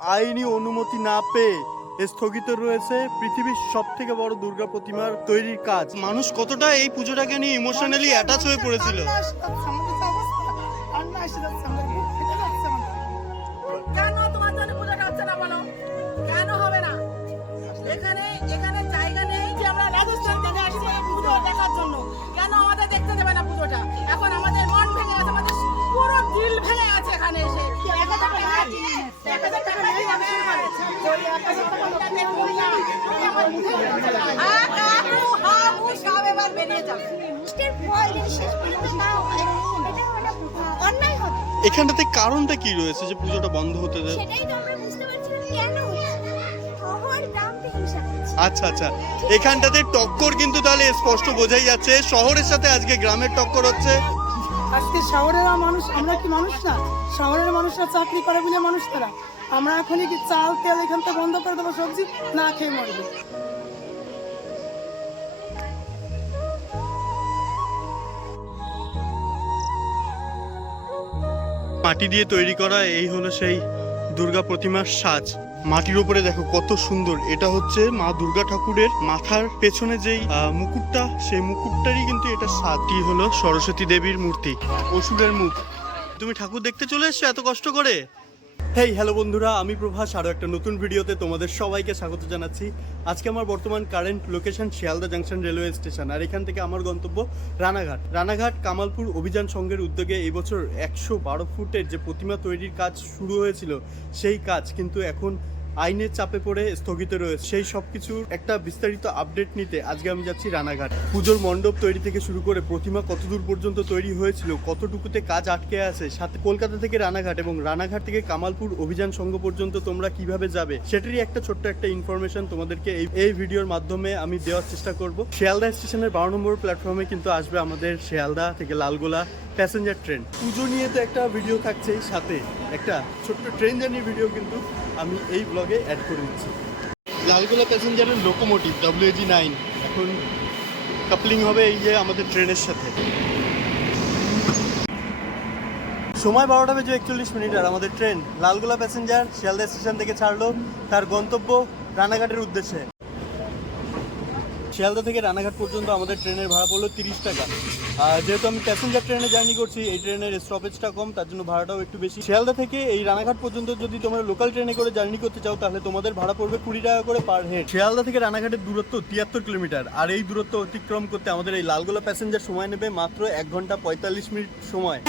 আইনি অনুমতি না পেয়ে স্থগিত রয়েছে পৃথিবীর সবথেকে বড় দুর্গা প্রতিমার তৈরির কাজ। মানুষ কতটা এই পুজোটাকে নিয়ে ইমোশনালি অ্যাটাচ হয়ে পড়েছিল। কেন তোমার জন্য পুজোটা হচ্ছে না বলো? কেন হবে না? এখানে এখানে জায়গা নেই যে আমরা রাজস্থান থেকে আসছি এই পুজো দেখার জন্য। কেন আমাদের দেখতে দেবে না পুজোটা? এখন আমাদের মন ভেঙে গেছে, আমাদের পুরো দিল ভেঙে গেছে এখানে এসে। 1000 টাকা দিয়ে আমি শুরু করেছি। ওই 1000 টাকা লোককে বললাম আমার মুখে হাবু সব এবার বেরিয়ে যাবে। মিষ্টির ফল যদি শেষ পর্যন্ত না হয় এটা হলো অন্যায় হবে। এখানটাতে কারণটা কি রয়েছে যে পুজোটা বন্ধ হতে দেয়? সেটাই তো আমরা বুঝতে পারছি না কেন হচ্ছে। শহর দামটা হিসাব করছে। আচ্ছা আচ্ছা, এখানটাতে টক্কর কিন্তু তাহলে স্পষ্ট বোঝাই যাচ্ছে শহরের সাথে আজকে গ্রামের টক্কর হচ্ছে। আজকে শহরের মানুষ, আমরা কি মানুষ না? শহরের মানুষরা চাকরি করে বলে মানুষ তারা। আমরা এখনই কি চাল তেল এখান থেকে বন্ধ করে দেবো, সবজি না খেয়ে মরবে। মাটি দিয়ে তৈরি করা এই হলো সেই দুর্গা প্রতিমার সাজ। মাটির উপরে দেখো কত সুন্দর। এটা হচ্ছে মা দুর্গা ঠাকুরের মাথার পেছনে যেই মুকুটটা, সেই মুকুটটারই কিন্তু এটা সাজটি হলো সরস্বতী দেবীর মূর্তি, অসুরের মুখ। তুমি ঠাকুর দেখতে চলে এসছো এত কষ্ট করে। হেই হ্যালো বন্ধুরা, আমি প্রভাস, আরও একটা নতুন ভিডিওতে তোমাদের সবাইকে স্বাগত জানাচ্ছি। আজকে আমার বর্তমান current location Sealdah junction railway station, আর এখান থেকে আমার গন্তব্য রানাঘাট কামালপুর অভিযান সংঘের উদ্যোগে এই বছর 112 ফুটের যে প্রতিমা তৈরির কাজ শুরু হয়েছিল, সেই কাজ কিন্তু এখন আইনের চাপে পড়ে স্থগিত রয়েছে। সেই সব কিছুর একটা বিস্তারিত আপডেট নিতে আজকে আমি যাচ্ছি রানাঘাট। পুজোর মণ্ডপ তৈরি থেকে শুরু করে প্রতিমা কতদূর পর্যন্ত তৈরি হয়েছিল, কতটুকুতে কাজ আটকে আছে, সাথে কলকাতা থেকে রানাঘাট এবং রানাঘাট থেকে কামালপুর অভিযান সংঘ পর্যন্ত তোমরা কিভাবে যাবে, সেটারই একটা ছোট্ট একটা ইনফরমেশন তোমাদেরকে এই ভিডিওর মাধ্যমে আমি দেওয়ার চেষ্টা করব। শিয়ালদা স্টেশনের 12 নম্বর প্ল্যাটফর্মে কিন্তু আসবে আমাদের শিয়ালদা থেকে লালগোলা প্যাসেঞ্জার ট্রেন। পুজো নিয়ে তো একটা ভিডিও থাকছেই, সাথে একটা ছোট্ট ট্রেন জার্নির ভিডিও কিন্তু আমি এই ব্লগে অ্যাড করে দিচ্ছি। লালগোলা প্যাসেঞ্জারের লোকোমোটিভ WAG9 এখন কাপলিং হবে এই যে আমাদের ট্রেনের সাথে। সময় 12:41 আর আমাদের train Lalgola passenger Sealdah station থেকে ছাড়লো তার গন্তব্য রানাঘাটের উদ্দেশ্যে। শিয়ালদা থেকে রানাঘাট পর্যন্ত আমাদের ট্রেনের ভাড়া পড়লো 30 টাকা। যেহেতু আমি প্যাসেঞ্জার ট্রেনে জার্নি করছি, এই ট্রেনের স্টপেজটা কম, তার জন্য ভাড়াটাও একটু বেশি। শিয়ালদা থেকে এই রানাঘাট পর্যন্ত যদি তোমরা লোকাল ট্রেনে করে জার্নি করতে চাও, তাহলে তোমাদের ভাড়া পড়বে 20 টাকা করে পার হেড। শিয়ালদা থেকে রানাঘাটের দূরত্ব 73 কিলোমিটার, আর এই দূরত্ব অতিক্রম করতে আমাদের এই লালগোলা প্যাসেঞ্জার সময় নেবে মাত্র 1 ঘন্টা 45 মিনিট সময়।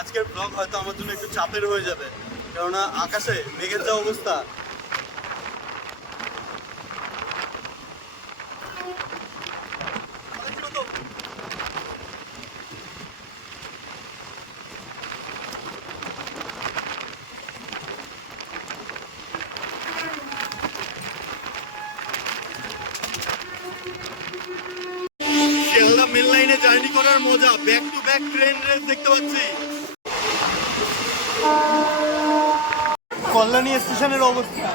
আজকের ব্লগ হয়তো আমার জন্য একটু চাপের হয়ে যাবে, কেননা আকাশে মেঘের যা অবস্থা। শিয়ালদা মেল লাইনে জার্নি করার মজা, back to back train race দেখতে পাচ্ছি। কল্যাণী স্টেশনের অবস্থা,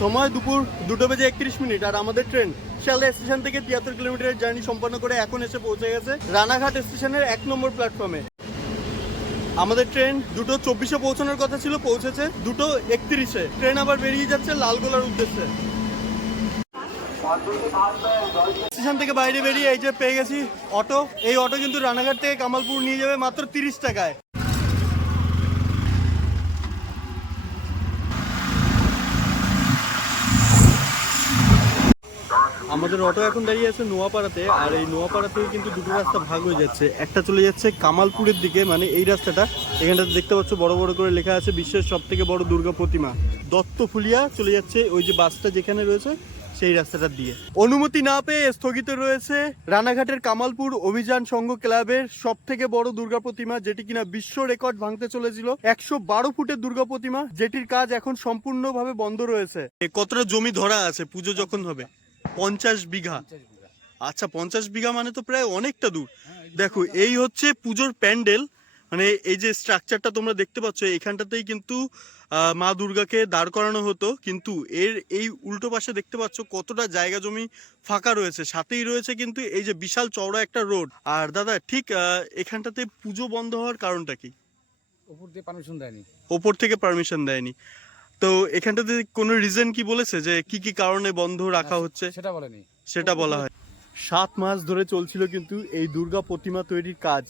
সময় দুপুর 2:31 আর আমাদের ট্রেন শিয়ালদা স্টেশন থেকে 73 কিলোমিটারের জার্নি সম্পন্ন করে এখন এসে পৌঁছে গেছে রানাঘাট স্টেশনের 1 নম্বর প্ল্যাটফর্মে। আমাদের ট্রেন 2:24 পৌঁছানোর কথা ছিল, পৌঁছেছে 2:31। ট্রেন আবার বেরিয়ে যাচ্ছে লালগোলার উদ্দেশ্যে। স্টেশন থেকে বাইরে বেরিয়ে এই যে পেয়ে গেছি অটো। এই অটো কিন্তু রানাঘাট থেকে কামালপুর নিয়ে যাবে মাত্র 30 টাকায়। আমাদের অটো এখন দাঁড়িয়ে আছে নোয়াপাড়াতে, আর এই নোয়াপাড়া থেকে কিন্তু দুটো রাস্তা ভাগ হয়ে যাচ্ছে। একটা চলে যাচ্ছে কামালপুরের দিকে, মানে এই রাস্তাটা, এখানটাতে দেখতে পাচ্ছ বড় বড় করে লেখা আছে বিশ্বের সব থেকে বড় দুর্গা প্রতিমা। দত্তফুলিয়া চলে যাচ্ছে ওই যে বাসটা যেখানে রয়েছে সেই রাস্তাটা দিয়ে। অনুমতি না পেয়ে স্থগিত রয়েছে রানাঘাটের কামালপুর অভিযান সংঘ ক্লাবের সব থেকে বড় দুর্গা প্রতিমা, যেটি কিনা বিশ্ব রেকর্ড ভাঙতে চলেছিল। 112 ফুটের দুর্গা প্রতিমা, যেটির কাজ এখন সম্পূর্ণভাবে বন্ধ রয়েছে। কতটা জমি ধরা আছে পুজো যখন হবে? 50 বিঘা। আচ্ছা 50 বিঘা মানে তো প্রায় অনেকটা দূর। দেখো এই হচ্ছে পুজোর প্যান্ডেল, মানে এই যে স্ট্রাকচারটা তোমরা দেখতে পাচ্ছ এখানটাতেই কিন্তু মা দুর্গাকে দাঁড় করানো হতো, কিন্তু এর এই উল্টো পাশে দেখতে পাচ্ছ কতটা জায়গা জমি ফাঁকা রয়েছে, সাথেই রয়েছে কিন্তু এই যে বিশাল চওড়া একটা রোড। আর দাদা ঠিক এখানটাতে পুজো বন্ধ হওয়ার কারণটা কি? উপর দিয়ে পারমিশন দেয়নি। ওপর থেকে পারমিশন দেয়নি, তো এখানটাতে কোনো রিজন কি বলেছে যে কি কি কারণে বন্ধ রাখা হচ্ছে? সেটা বলেনি। সেটা বলা হয়। 7 মাস ধরে চলছিল কিন্তু এই দুর্গা প্রতিমা তৈরির কাজ,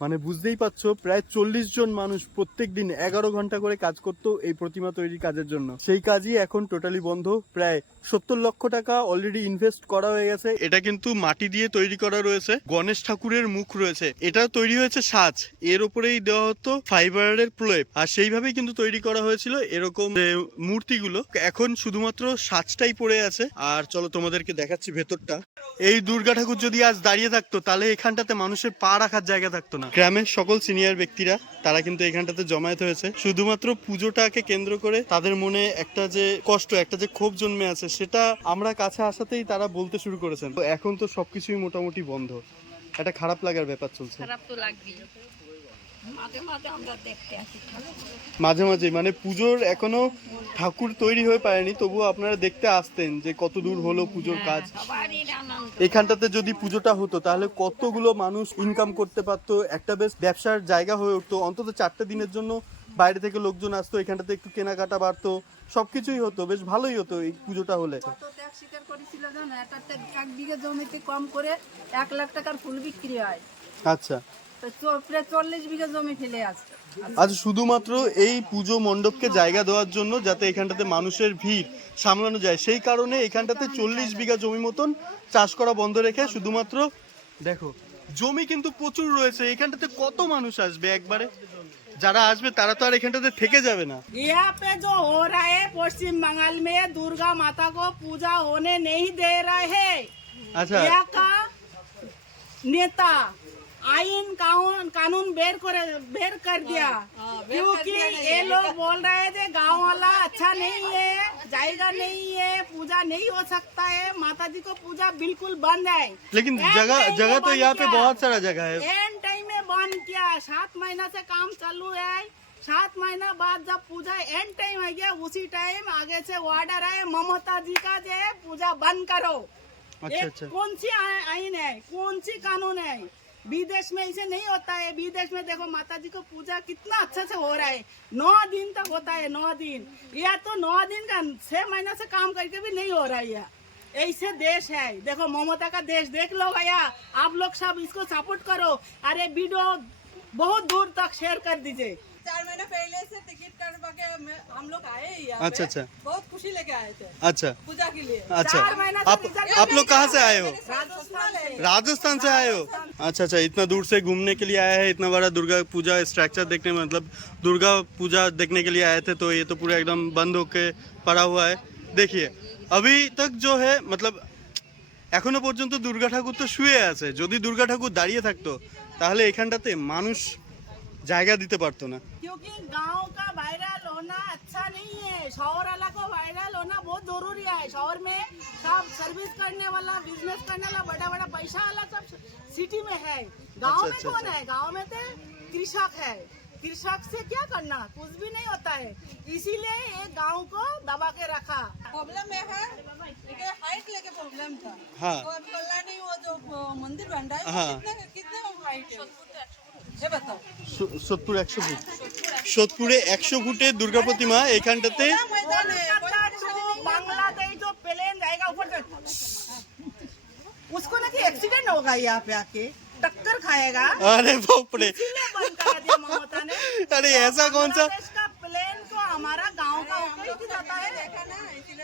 মানে বুঝতেই পারছো প্রায় 40 জন মানুষ প্রত্যেক দিন 11 ঘন্টা করে কাজ করতো এই প্রতিমা তৈরির কাজের জন্য। সেই কাজই এখন টোটালি বন্ধ। প্রায় 70 লক্ষ টাকা অলরেডি ইনভেস্ট করা হয়ে গেছে। এটা কিন্তু মাটি দিয়ে তৈরি করা রয়েছে, গণেশ ঠাকুরের মুখ রয়েছে, এটা তৈরি হয়েছে সাজ, এর উপরেই দেওয়া হতো ফাইবারের প্রলেপ, আর সেইভাবেই কিন্তু তৈরি করা হয়েছিল এরকম যে মূর্তিগুলো। এখন শুধুমাত্র সাজটাই পড়ে আছে। আর চলো তোমাদেরকে দেখাচ্ছি ভেতরটা। এই দুর্গা ঠাকুর যদি আজ দাঁড়িয়ে থাকতো তাহলে এখানটাতে মানুষের পা রাখার জায়গা থাকতো না। গ্রামের সকল সিনিয়র ব্যক্তিরা তারা কিন্তু এখানটাতে জমায়েত হয়েছে শুধুমাত্র পুজোটাকে কেন্দ্র করে। তাদের মনে একটা যে কষ্ট, একটা যে ক্ষোভ জন্মে আছে, সেটা আমরা কাছে আসাতেই তারা বলতে শুরু করেছেন। তো এখন তো সবকিছুই মোটামুটি বন্ধ, একটা খারাপ লাগার ব্যাপার চলছে। খারাপ তো লাগবেই, মাঝে মাঝে আমরা দেখতে আসি মাঝে মাঝে মানে পুজোর এখনো ঠাকুর তৈরি হয়ে পারেনি, তবুও আপনারা দেখতে আসতেন যে কত দূর হলো পুজোর কাজ। সবারই আনন্দ। এখানটাতে যদি পুজোটা হতো তাহলে কতগুলো মানুষ ইনকাম করতে পারতো, একটা বেশ ব্যবসার জায়গা হয়ে উঠতো। অন্তত 4টে দিনের জন্য বাইরে থেকে লোকজন আসতো, এখানটাতে একটু কেনাকাটা বাড়তো, সবকিছুই হতো, বেশ ভালোই হতো এই পুজোটা হলে। কত ত্যাগ স্বীকার করেছিল জানো, এটাতে 1 বিঘা জমিতে কম করে 1 লাখ টাকার ফুল বিক্রি হয়। আচ্ছা তো প্রায় 40 বিঘা জমি ফেলে আছে। আজ শুধুমাত্র এই পুজো মণ্ডপকে জায়গা দেওয়ার জন্য, যাতে এখানটাতে মানুষের ভিড় সামলানো যায়, সেই কারণে এখানটাতে 40 বিঘা জমি মতন চাষ করা বন্ধ রেখে শুধুমাত্র, দেখো জমি কিন্তু প্রচুর রয়েছে, এখানটাতে কত মানুষ আসবে একবারে, যারা আসবে তারা তো আর এখানটাতে থেকে যাবে না। यहाँ पे जो हो रहा है पश्चिम बंगाल में दुर्गा माता को पूजा होने नहीं दे रहे। আচ্ছা यहाँ का नेता आइन कानून बेर कर दिया, क्योंकि ये लोग बोल रहे हैं कि गांव वाला अच्छा नहीं है, जाएगा नहीं है, पूजा नहीं हो सकता है, माता जी को पूजा बिल्कुल बंद है। लेकिन जगह तो यहाँ पे बहुत सारा जगह है। एंड टाइम में बंद किया, 7 महीना से काम चालू है। 7 महीना बाद जब पूजा एंड टाइम आ गया, उसी टाइम आगे से ऑर्डर है ममता जी का, जो है पूजा बंद करो। अच्छा एक अच्छा कौन सी आईन है, कौन सी कानून है? विदेश में ऐसे नहीं होता है। विदेश में देखो माता जी को पूजा कितना अच्छा से हो रहा है, 9 दिन तक होता है, 9 दिन। या तो 9 दिन का 6 महीना से काम करके भी नहीं हो रहा है। ऐसे देश है, देखो ममता का देश देख लो भैया, आप लोग सब इसको सपोर्ट करो। अरे वीडियो बहुत दूर तक शेयर कर दीजिए। 4 महीना पहले से टिकट करवा के हम लोग आए ही यहाँ अच्छा पे। अच्छा बहुत खुशी लेके आए थे अच्छा पूजा के लिए। अच्छा। 4 महीना से रिजल्ट आप लोग कहाँ से आए हो? राजस्थान से। राजस्थान से आए हो? अच्छा अच्छा, इतना दूर से घूमने के लिए आया है, इतना बड़ा दुर्गा पूजा स्ट्रक्चर देखने, मतलब दुर्गा पूजा देखने के लिए आए थे, तो ये तो पूरा एकदम बंद होके पड़ा हुआ है। देखिए अभी तक जो है, मतलब এখনো পর্যন্ত দুর্গা ঠাকুর তো শুয়ে আছে। যদি দুর্গা ঠাকুর দাঁড়িয়ে থাকতো তাহলে এখানটাতে মানুষ জায়গা দিতে পারতো না। क्योंकि गांव का वायरल होना अच्छा नहीं है, शहर वाला को वायरल होना बहुत जरूरी है। शहर में सब सर्विस करने वाला, बिजनेस करने वाला, बड़ा बड़ा पैसा वाला सब सिटी में है। गांव में अच्छा, कौन है? गांव में तो कृषक है, कृषक से क्या करना, कुछ भी नहीं होता है। इसीलिए ये गांव को दबा के रखा। प्रॉब्लम ये है कि हाइट लेके प्रॉब्लम था। हाँ तो अभी कल्याणी वो जो मंदिर बन रहा है, हाँ। कितने हाइट है ये बताओ। 70 100 ফুট, সোদপুরে 100 ফুটের দুর্গা প্রতিমা এখানটাতে। मैदान है, कोई कोलकाता परेशानी to नहीं है। बांग्लादेश जो प्लेन जाएगा ऊपर से, उसको ना कि एक्सीडेंट होगा यहाँ पे आके, टक्कर खाएगा। अरे बाप रे, इसीलिए बंद करा दिया ममता ने। अरे ऐसा कौन सा? बांग्लादेश का प्लेन को हमारा गांव का ऊपर ही जाता है।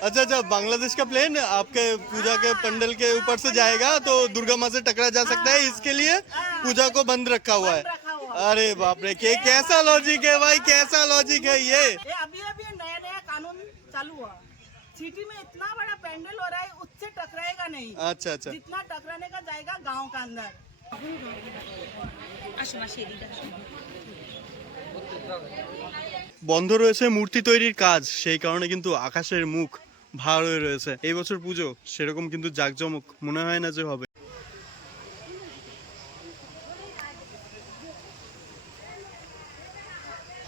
अच्छा अच्छा, बांग्लादेश का प्लेन आपके पूजा के पंडल के ऊपर से जाएगा तो दुर्गा माँ से टकरा जा सकता है, इसके लिए पूजा को बंद रखा हुआ है। रखा हुआ। अरे बाप रे, कैसा लॉजिक है भाई, कैसा लॉजिक है ये। ये अभी नया नया कानून चालू हुआ। सिटी में इतना बड़ा पेंडल हो रहा है, उससे टकराएगा नहीं। अच्छा अच्छा, जितना टकराने का जाएगा गांव का अंदर। আসো না সেদিকে আসো। বন্ধ রয়েছে মূর্তি তৈরির কাজ, সেই কারণে কিন্তু আকাশের মুখ ভার হয়ে রয়েছে। এই বছর পুজো সেরকম কিন্তু জাঁকজমক মনে হয় না যে হবে।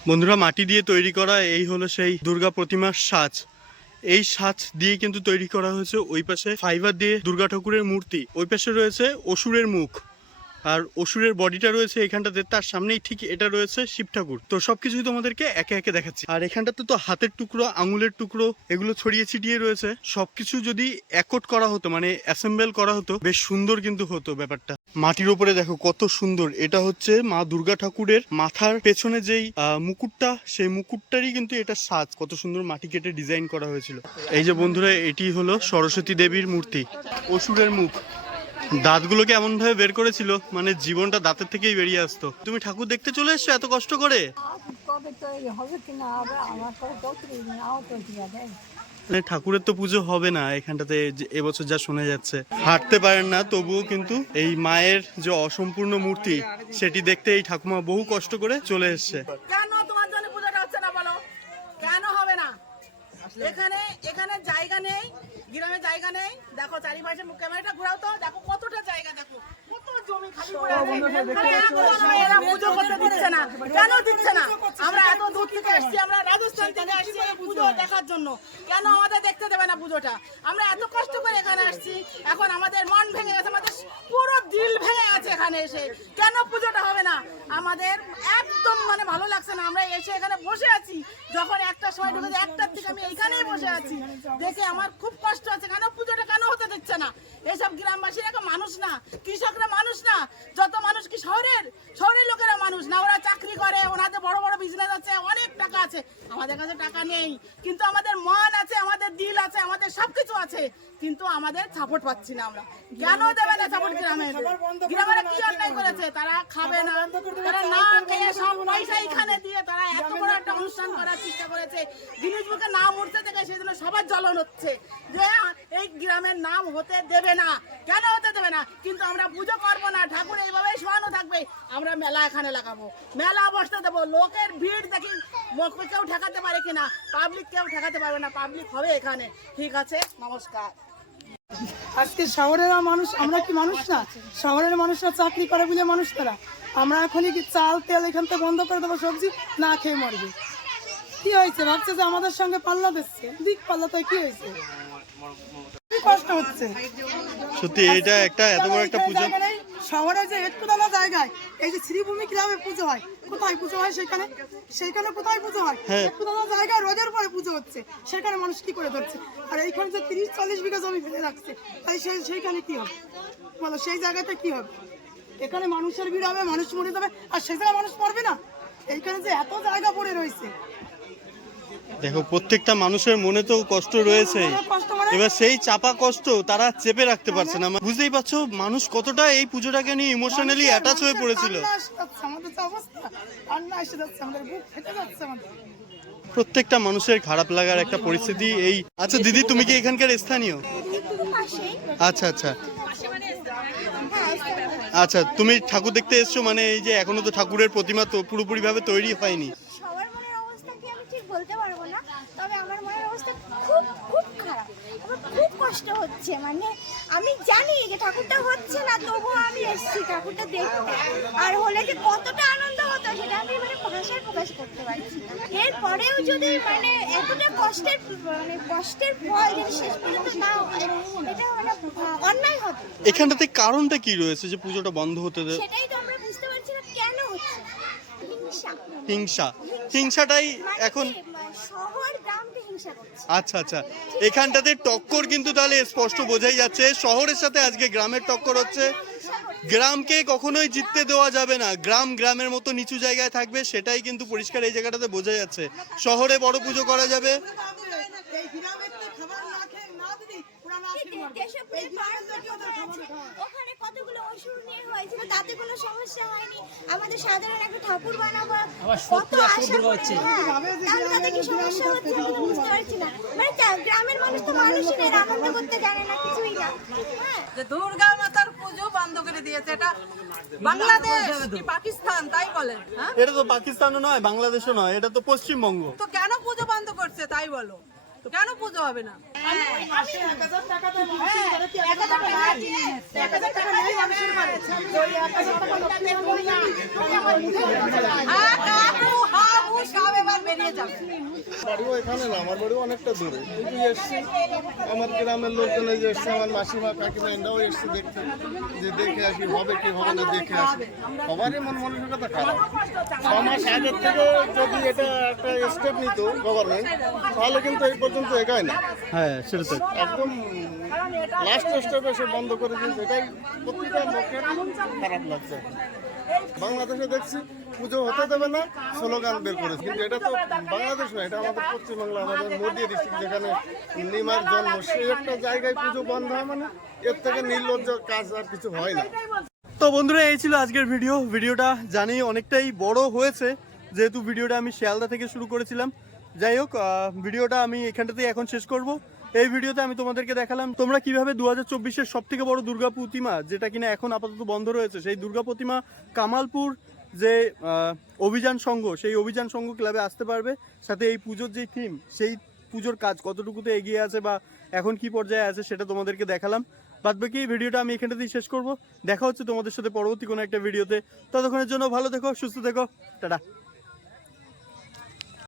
বন্ধুরা, মাটি দিয়ে তৈরি করা এই হলো সেই দুর্গা প্রতিমার সাজ। এই সাজ দিয়ে কিন্তু তৈরি করা হয়েছে। ওই পাশে ফাইবার দিয়ে দুর্গা ঠাকুরের মূর্তি, ওই পাশে রয়েছে অসুরের মুখ, আর অসুরের বডিটা রয়েছে এখানটাতে, তার সামনেই ঠিক এটা রয়েছে শিব ঠাকুর। তো সবকিছুই তোমাদেরকে একে একে দেখাচ্ছি। আর এখানটাতে তো হাতের টুকরো, আঙুলের টুকরো এগুলো ছড়িয়ে ছিটিয়ে রয়েছে। সবকিছু যদি একট করা হতো, মানে অ্যাসেম্বল করা হতো, বেশ সুন্দর কিন্তু হতো ব্যাপারটা। মাটির ওপরে দেখো কত সুন্দর। এটা হচ্ছে মা দুর্গা ঠাকুরের মাথার পেছনে যেই মুকুটটা, সেই মুকুটটারই কিন্তু এটা সাজ। কত সুন্দর মাটি কেটে ডিজাইন করা হয়েছিল। এই যে বন্ধুরা, এটি হলো সরস্বতী দেবীর মূর্তি, অসুরের মুখ। দাঁতগুলোকে এমন ভাবে বের করেছিল, মানে জীবনটা দাঁতের থেকেই বেরিয়ে আসতো। তুমি ঠাকুর দেখতে চলে এসছো এত কষ্ট করে? কবে তৈরি হবে কিনা হবে আমার তো তৈরি নাও তৈরি হবে। মানে ঠাকুরের তো পুজো হবে না এখানটাতে এবছর, যা শোনা যাচ্ছে। হাঁটতে পারেন না, তবুও কিন্তু এই মায়ের যে অসম্পূর্ণ মূর্তি সেটি দেখতে এই ঠাকুমা বহু কষ্ট করে চলে এসছে। কেন তোমার জন্য পুজোটা হচ্ছে না বলো? কেন হবে না? এখানে এখানে জায়গা নেই, গ্রামে জায়গা নেই। দেখো চারিপাশে ক্যামেরাটা ঘোরাও তো, দেখো কতটা জায়গা, দেখো কত জমি খালি পড়ে আছে। মানে এখনো এরা পুজো করতে দিচ্ছে না। কেন দিচ্ছে না? আমরা এত দূর থেকে আসছি, আমরা রাজস্থান থেকে আসছি এই পুজো দেখার জন্য। কেন আমাদের দেখতে দেবে না পুজোটা? আমরা এত কষ্ট করে এখানে আসছি, এখন আমাদের মন ভেঙে গেছে, আমাদের পুরো দিল ভেঙে আছে এখানে এসে। কেন পুজোটা হবে না? আমাদের একদম মানে ভালো লাগছে না। আমরা এসে এখানে বসে আছি, যখন একটা সময় ঢুকে 1টার থেকে আমি এইখানেই বসে আছি, দেখে আমার খুব কষ্ট আছে। কেন পুজোটা কেন হতে দিচ্ছে না? এইসব গ্রামবাসীরা মানুষ না, কৃষকরা মানুষ না, যত মানুষ কি শহরের লোকেরা মানুষ না? ওরা চাকরি করে, ওনাদের বড় বড় বিজনেস আছে, অনেক টাকা আছে। আমাদের কাছে টাকা নেই, কিন্তু আমাদের মন আছে, আমাদের দিল আছে, আমাদের সবকিছু আছে, কিন্তু আমাদের সাপোর্ট পাচ্ছি না। আমরা কেন দেবে না সাপোর্ট? গ্রামেরা কি অন্যায় করেছে? তারা খাবে না, তারা না খেয়ে সব পয়সা এখানে দিয়ে তারা এত বড় একটা অনুষ্ঠান করার চেষ্টা করেছে। গিনিজ বুকে নাম উঠতে থেকে সেই জন্য সবার জ্বলন হচ্ছে যে এই গ্রামের নাম হতে দেবে না। কেন হতে দেবে না? কিন্তু আমরা পুজো করবো না, ঠাকুর এইভাবেই শোয়ানো থাকবে। আমরা মেলা এখানে লাগাবো, মেলা বসতে দেবো। লোকের ভিড় দেখি কেউ ঠেকাতে পারে কিনা? পাবলিক কেউ ঠেকাতে পারবে না, পাবলিক হবে এখানে। ঠিক আছে, নমস্কার। আজকে শহরের মানুষ, আমরা কি মানুষ না? শহরের মানুষরা চাকরি করে বলে মানুষ তারা। আমরা এখনই কি চাল তেল এখান থেকে বন্ধ করে দেবো, সবজি না খেয়ে মরবে। কি হয়েছে? ভাবছে যে আমাদের সঙ্গে পাল্লা দিচ্ছে, দিক পাল্লা তো কি হয়েছে? কি কষ্ট হচ্ছে সত্যি। এটা একটা এত বড় একটা পুজো। শহরে যে একটু দানা জায়গায় এই যে শ্রীভূমি গ্রামে পুজো হয়, কোথায় পুজো হয়? সেখানে কোথায় পুজো হয়? একটু দানা জায়গায় রোদের পরে পুজো হচ্ছে, সেখানে মানুষ কি করে ধরছে? আর এইখানে যে 30-40 বিঘা জমি ফেলে রাখছে, তাই সেইখানে কি হবে বলো? সেই জায়গাতে কি হবে? এখানে মানুষের ভিড় হবে, মানুষ মরে যাবে, আর সেই জায়গায় মানুষ মরবে না? এইখানে যে এত জায়গা পড়ে রয়েছে, দেখো প্রত্যেকটা মানুষের মনে তো কষ্ট রয়েছে। এবার সেই চাপা কষ্ট তারা চেপে রাখতে পারছে না। বুঝতেই পারছো মানুষ কতটা এই পুজোটাকে নিয়ে ইমোশনালি অ্যাটাচ হয়ে পড়েছিল। প্রত্যেকটা মানুষের খারাপ লাগার একটা পরিস্থিতি এই। আচ্ছা দিদি, তুমি কি এখানকার স্থানীয়? আচ্ছা আচ্ছা আচ্ছা, তুমি ঠাকুর দেখতে এসছো, মানে এই যে এখনো তো ঠাকুরের প্রতিমা তো পুরোপুরি ভাবে তৈরি হয়নি। সবার মনের অবস্থা কি আমি ঠিক বলতে পারবো না, তবে আমার মনের অবস্থা খুব খুব খারাপ। আমার খুব কষ্ট হচ্ছে, মানে আমি জানি যে ঠাকুরটা হচ্ছে না, তবুও আমি এসেছি ঠাকুরটা দেখতে। আর হলে যে কতটা আনন্দ হতো সেটা আমি মানে ভাষায় প্রকাশ করতে পারছি না। এরপরেও যদি মানে এতটা কষ্টের ফল যদি শেষ পর্যন্ত না হয়, এটা মানে অন্যায় হবে। এখানটাতে কারণটা কি রয়েছে যে পুজোটা বন্ধ হতে দেয়? সেটাই তো আমরা বুঝতে পারছি না কেন হচ্ছে। হিংসাটাই এখন। শহর গ্রামকে হিংসা করছে। আচ্ছা আচ্ছা, এখানটাতে টক্কর কিন্তু তাহলে স্পষ্ট বোঝাই যাচ্ছে। শহরের সাথে আজকে গ্রামের টক্কর হচ্ছে। গ্রামকে কখনোই জিততে দেওয়া যাবে না, গ্রাম গ্রামের মতো নিচু জায়গায় থাকবে, সেটাই কিন্তু পরিষ্কার এই জায়গাটাতে বোঝা যাচ্ছে। শহরে বড় পুজো করা যাবে, ওখানে কতগুলো অসুর নিয়ে হয়েছিল, তাতে কোনো সমস্যা হয়নি। আমাদের সাধারণ একটা ঠাকুর বানাবো, কত আশা হচ্ছে, তাহলে তাতে কি সমস্যা হচ্ছে আমি তো বুঝতে পারছি না। মানে গ্রামের মানুষ তো মানুষই নেই, আনন্দ করতে জানে না, কিছুই না। যে দুর্গা মাতার পুজো বন্ধ করে দিয়েছে, এটা বাংলাদেশ কি পাকিস্তান তাই বলেন? এটা তো পাকিস্তানও নয়, বাংলাদেশও নয়, এটা তো পশ্চিমবঙ্গ। তো কেন পুজো বন্ধ করছে তাই বলো? কেন পুজো হবে না? আমি ওই মাসে 1000 টাকা দেব, মানুষের ঘরে কি 1000 টাকা নেই? 1000 টাকা নেই মানুষের ঘরে। ওই 1000 টাকা লক্ষ্মীর ভান্ডারে যাবে। হাবু সব এবার বেরিয়ে যাবে। বাড়িও এখানে না, আমার বাড়িও অনেকটা দূরে, কিন্তু এসছি আমার গ্রামের লোকজন এই যে এসছে, আমার মাসিমা কাকিমা এরাও এসছে দেখতে, যে দেখে আসি হবে কি হবে না দেখে আসি। সবারই মন মানসিকতা খারাপ। 6 মাস আগের থেকে যদি এটা একটা স্টেপ নিত গভর্নমেন্ট, তাহলে কিন্তু এই পর্যন্ত এগায় না। হ্যাঁ সেটা তো একদম লাস্ট স্টেপে এসে বন্ধ করে দিয়েছে, এটাই প্রতিটা লোকের খারাপ লাগছে। বাংলাদেশে দেখছি পুজো হতে দেবে না, স্লোগান বের করেছে, কিন্তু এটা তো বাংলাদেশ না, এটা আমাদের পশ্চিমবাংলা, আমাদের নদীয়া ডিস্ট্রিক্ট, যেখানে নিমার জন্ম, সেই একটা জায়গায় পুজো বন্ধ হয় মানে এর থেকে নির্লজ্জ কাজ আর কিছু হয় না। তো বন্ধুরা, এই ছিল আজকের ভিডিওটা জানি অনেকটাই বড় হয়েছে, যেহেতু ভিডিওটা আমি শিয়ালদা থেকে শুরু করেছিলাম। যাই হোক, ভিডিওটা আমি এখানটাতেই এখন শেষ করব। এই ভিডিওতে আমি তোমাদেরকে দেখালাম তোমরা কিভাবে 2024-এর সব থেকে বড় দুর্গা প্রতিমা, যেটা কিনা এখন আপাতত বন্ধ রয়েছে, সেই দুর্গা প্রতিমা কামালপুর যে অভিযান সংঘ, সেই অভিযান সংঘ ক্লাবে আসতে পারবে। সাথে এই পুজোর যে থিম, সেই পুজোর কাজ কতটুকুতে এগিয়ে আছে বা এখন কি পর্যায়ে আছে সেটা তোমাদেরকে দেখালাম। বাদবাকি এই ভিডিওটা আমি এখানটাতেই শেষ করব। দেখা হচ্ছে তোমাদের সাথে পরবর্তী কোনো একটা ভিডিওতে। ততক্ষণের জন্য ভালো থেকো, সুস্থ থেকো, টাটা।